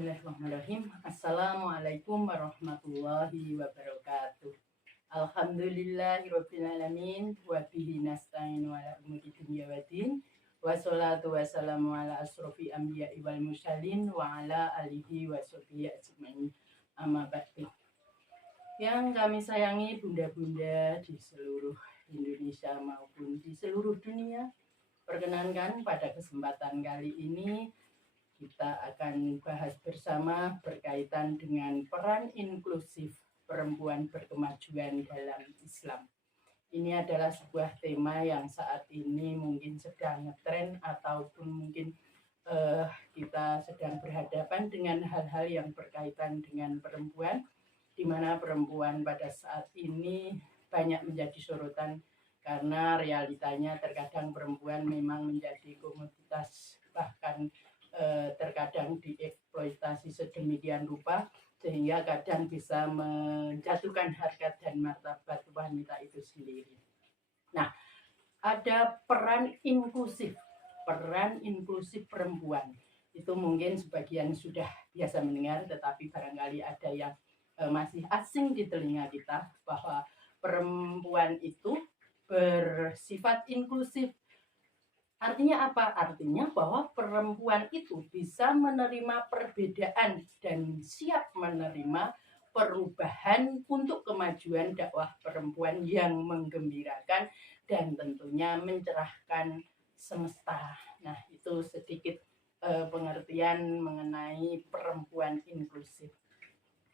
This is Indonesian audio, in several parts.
Bismillahirrahmanirrahim. Assalamualaikum warahmatullahi wabarakatuh. Alhamdulillahirabbil alamin wa bihi nasta'inu ala umuri dunya waddin. Wassalatu wassalamu ala asrofi anbiya'i wal mursalin wa ala alihi wa sahbihi ajmain. Amma ba'du. Yang kami sayangi bunda-bunda di seluruh Indonesia maupun di seluruh dunia, perkenankan pada kesempatan kali ini kita akan bahas bersama berkaitan dengan peran inklusif perempuan berkemajuan dalam Islam. Ini adalah sebuah tema yang saat ini mungkin sedang ngetren ataupun mungkin kita sedang berhadapan dengan hal-hal yang berkaitan dengan perempuan, di mana perempuan pada saat ini banyak menjadi sorotan karena realitanya terkadang perempuan memang menjadi komoditas, bahkan terkadang dieksploitasi sedemikian rupa sehingga kadang bisa menjatuhkan harkat dan martabat wanita itu sendiri. Nah, ada peran inklusif perempuan. Itu mungkin sebagian sudah biasa mendengar, tetapi barangkali ada yang masih asing di telinga kita bahwa perempuan itu bersifat inklusif. Artinya apa? Artinya bahwa perempuan itu bisa menerima perbedaan dan siap menerima perubahan untuk kemajuan dakwah perempuan yang menggembirakan dan tentunya mencerahkan semesta. Nah, itu sedikit pengertian mengenai perempuan inklusif.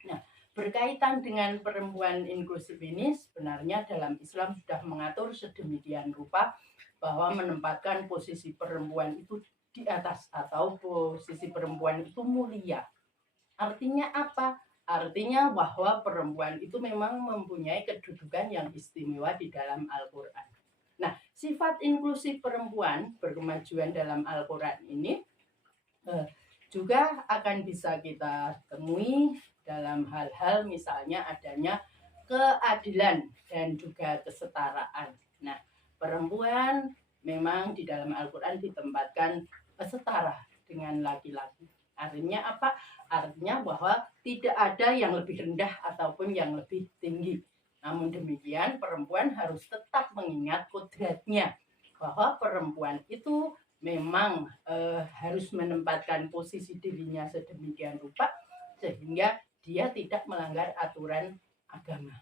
Nah, berkaitan dengan perempuan inklusif ini, sebenarnya dalam Islam sudah mengatur sedemikian rupa bahwa menempatkan posisi perempuan itu di atas atau posisi perempuan itu mulia. Artinya apa? Artinya bahwa perempuan itu memang mempunyai kedudukan yang istimewa di dalam Al-Quran. Nah, sifat inklusif perempuan berkemajuan dalam Al-Quran ini juga akan bisa kita temui dalam hal-hal misalnya adanya keadilan dan juga kesetaraan. Nah, perempuan memang di dalam Al-Quran ditempatkan setara dengan laki-laki. Artinya apa? Artinya bahwa tidak ada yang lebih rendah ataupun yang lebih tinggi. Namun demikian perempuan harus tetap mengingat kodratnya bahwa perempuan itu memang harus menempatkan posisi dirinya sedemikian rupa sehingga dia tidak melanggar aturan agama.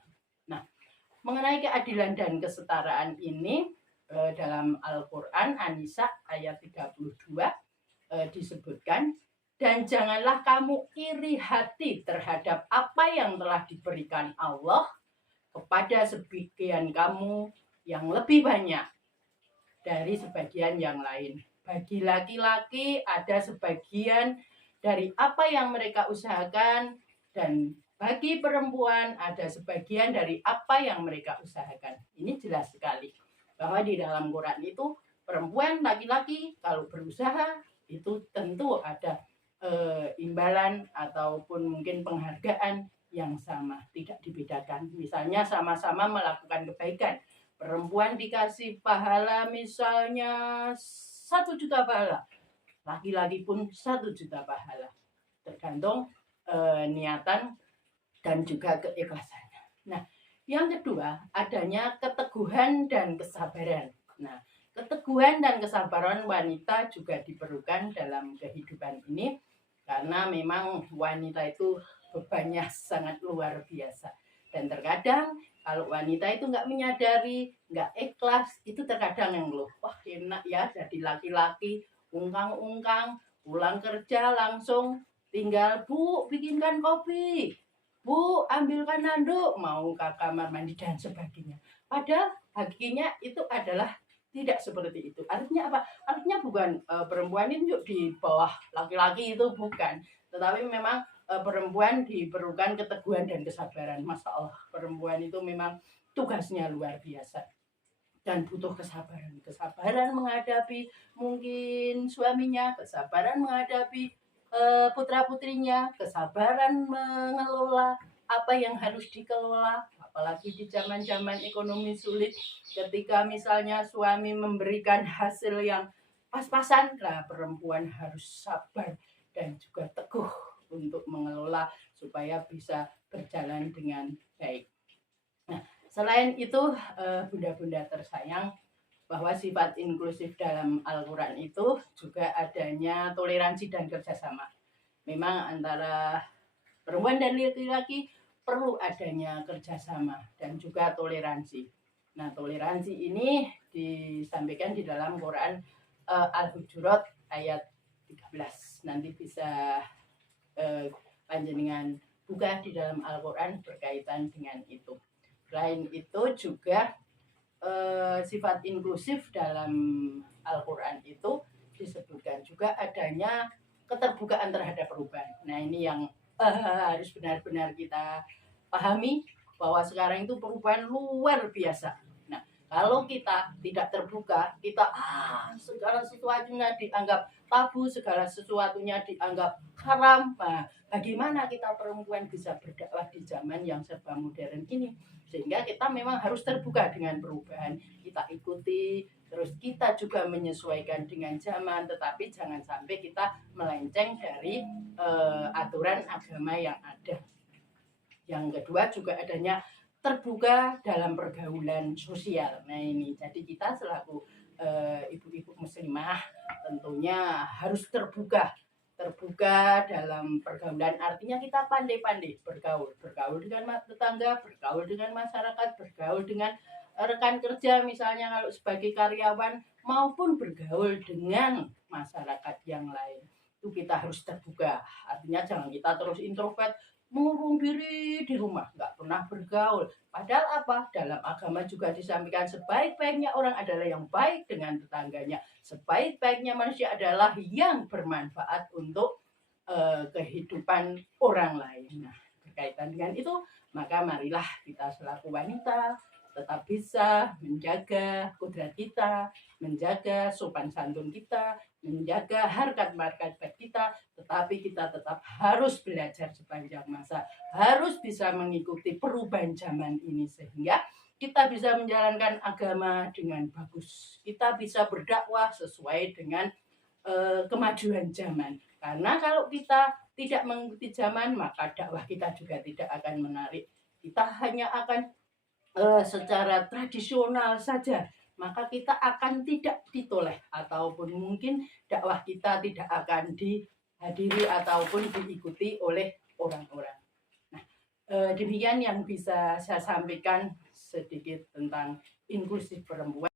Nah, mengenai keadilan dan kesetaraan ini dalam Al-Quran An-Nisa ayat 32 disebutkan, dan janganlah kamu iri hati terhadap apa yang telah diberikan Allah kepada sebagian kamu yang lebih banyak dari sebagian yang lain. Bagi laki-laki ada sebagian dari apa yang mereka usahakan, dan bagi perempuan ada sebagian dari apa yang mereka usahakan. Ini jelas sekali bahwa di dalam Quran itu perempuan, laki-laki kalau berusaha itu tentu ada imbalan ataupun mungkin penghargaan yang sama, tidak dibedakan. Misalnya sama-sama melakukan kebaikan, perempuan dikasih pahala misalnya 1 juta pahala, laki-laki pun 1 juta pahala, tergantung niatan dan juga keikhlasannya. Nah, yang kedua adanya keteguhan dan kesabaran. Nah, keteguhan dan kesabaran wanita juga diperlukan dalam kehidupan ini karena memang wanita itu bebannya sangat luar biasa. Dan terkadang kalau wanita itu nggak menyadari, nggak ikhlas, itu terkadang yang ngeluh, wah enak ya jadi laki-laki, ungkang-ungkang, pulang kerja langsung tinggal, Bu bikinkan kopi, Bu ambilkan handuk, mau ke kamar mandi dan sebagainya. Padahal hakikinya itu adalah tidak seperti itu. Artinya apa? Artinya bukan perempuan ini di bawah laki-laki, itu bukan. Tetapi memang perempuan diperlukan keteguhan dan kesabaran. Masya Allah, perempuan itu memang tugasnya luar biasa dan butuh kesabaran. Kesabaran menghadapi mungkin suaminya, kesabaran menghadapi putra-putrinya, kesabaran mengelola apa yang harus dikelola, apalagi di zaman-zaman ekonomi sulit, ketika misalnya suami memberikan hasil yang pas-pasan, nah perempuan harus sabar dan juga teguh untuk mengelola supaya bisa berjalan dengan baik. Nah, selain itu bunda-bunda tersayang, bahwa sifat inklusif dalam Al-Quran itu juga adanya toleransi dan kerjasama. Memang antara perempuan dan laki-laki perlu adanya kerjasama dan juga toleransi. Nah, toleransi ini disampaikan di dalam Quran Al-Hujurat ayat 13. Nanti bisa panjenengan buka di dalam Al-Quran berkaitan dengan itu. Selain itu juga sifat inklusif dalam Al-Quran itu disebutkan juga adanya keterbukaan terhadap perubahan. Nah, ini yang harus benar-benar kita pahami, bahwa sekarang itu perubahan luar biasa. Nah, kalau kita tidak terbuka, kita segala sesuatunya dianggap tabu, segala sesuatunya dianggap haram. Nah, bagaimana kita perempuan bisa berdakwah di zaman yang serba modern ini? Sehingga kita memang harus terbuka dengan perubahan, kita ikuti, terus kita juga menyesuaikan dengan zaman, tetapi jangan sampai kita melenceng dari aturan agama yang ada. Yang kedua juga adanya terbuka dalam pergaulan sosial. Nah, ini jadi kita selaku ibu-ibu muslimah tentunya harus terbuka dalam pergaulan, artinya kita pandai-pandai bergaul dengan tetangga, bergaul dengan masyarakat, bergaul dengan rekan kerja misalnya kalau sebagai karyawan, maupun bergaul dengan masyarakat yang lain. Itu kita harus terbuka, artinya jangan kita terus introvert, mengurung diri di rumah, nggak pernah bergaul. Padahal apa? Dalam agama juga disampaikan sebaik-baiknya orang adalah yang baik dengan tetangganya. Sebaik-baiknya manusia adalah yang bermanfaat untuk kehidupan orang lain. Nah, berkaitan dengan itu, maka marilah kita selaku wanita tetap bisa menjaga kodrat kita, menjaga sopan santun kita, menjaga harkat martabat kita, tetapi kita tetap harus belajar sepanjang masa, harus bisa mengikuti perubahan zaman ini sehingga kita bisa menjalankan agama dengan bagus. Kita bisa berdakwah sesuai dengan kemajuan zaman. Karena kalau kita tidak mengikuti zaman, maka dakwah kita juga tidak akan menarik. Kita hanya akan secara tradisional saja, maka kita akan tidak ditoleh, ataupun mungkin dakwah kita tidak akan dihadiri ataupun diikuti oleh orang-orang. Nah, demikian yang bisa saya sampaikan sedikit tentang inklusif perempuan.